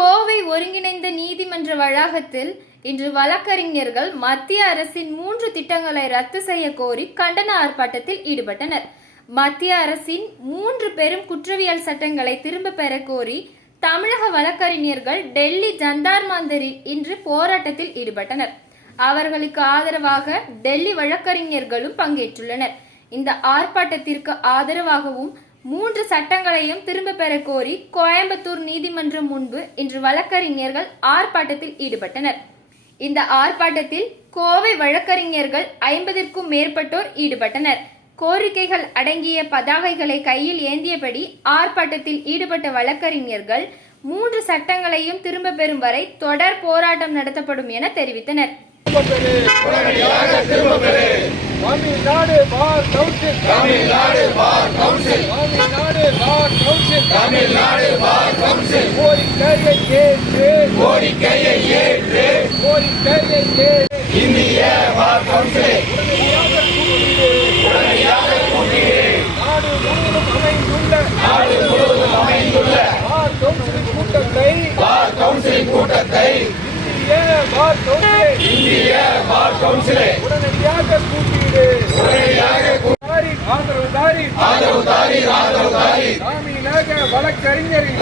கோவை ஒருங்கிணைந்த நீதிமன்ற வளாகத்தில் இன்று வழக்கறிஞர்கள் மத்திய அரசின் மூன்று திட்டங்களை ரத்து செய்ய கோரி கண்டன ஆர்ப்பாட்டத்தில் ஈடுபட்டனர். மத்திய அரசின் மூன்று பெரும் குற்றவியல் சட்டங்களை திரும்ப பெற கோரி தமிழக வழக்கறிஞர்கள் டெல்லி ஜந்தார் மந்தரில் இன்று போராட்டத்தில் ஈடுபட்டனர். அவர்களுக்கு ஆதரவாக டெல்லி வழக்கறிஞர்களும் பங்கேற்றுள்ளனர். இந்த ஆர்ப்பாட்டத்திற்கு ஆதரவாகவும் மூன்று சட்டங்களையும் திரும்ப பெற கோரி கோயம்புத்தூர் நீதிமன்றம் முன்பு இன்று வழக்கறிஞர்கள் ஆர்ப்பாட்டத்தில் ஈடுபட்டனர். இந்த ஆர்ப்பாட்டத்தில் கோவை வழக்கறிஞர்கள் ஐம்பதிற்கும் மேற்பட்டோர் ஈடுபட்டனர். கோரிக்கைகள் அடங்கிய பதாகைகளை கையில் ஏந்தியபடி ஆர்ப்பாட்டத்தில் ஈடுபட்ட வழக்கறிஞர்கள் மூன்று சட்டங்களையும் திரும்ப பெறும் வரை தொடர் போராட்டம் நடத்தப்படும் என தெரிவித்தனர். Tamil Nadu bar Tamil Nadu bar council Tamil Nadu bar council Tamil Nadu கோரிக்கையை ஏற்று. கோரிக்கையை ஏற்று. கோரிக்கையை ஏற்று. இந்திய பார் கவுன்சிலை. உடனடியாக கூட்டிடு. நாடு முழுவதும் அமைந்துள்ள. நாடு முழுவதும் அமைந்துள்ள. பார் கவுன்சிலின் கூட்டத்தை. பார் கவுன்சிலின் கூட்டத்தை. இந்திய பார் கவுன்சிலை. உடனடியாக கூட்டிடு. உடனடியாக கூ- தாரி. ஆதரவு தாரி ஆதரவு தாரி. தமிழக வழக்கறிஞரின்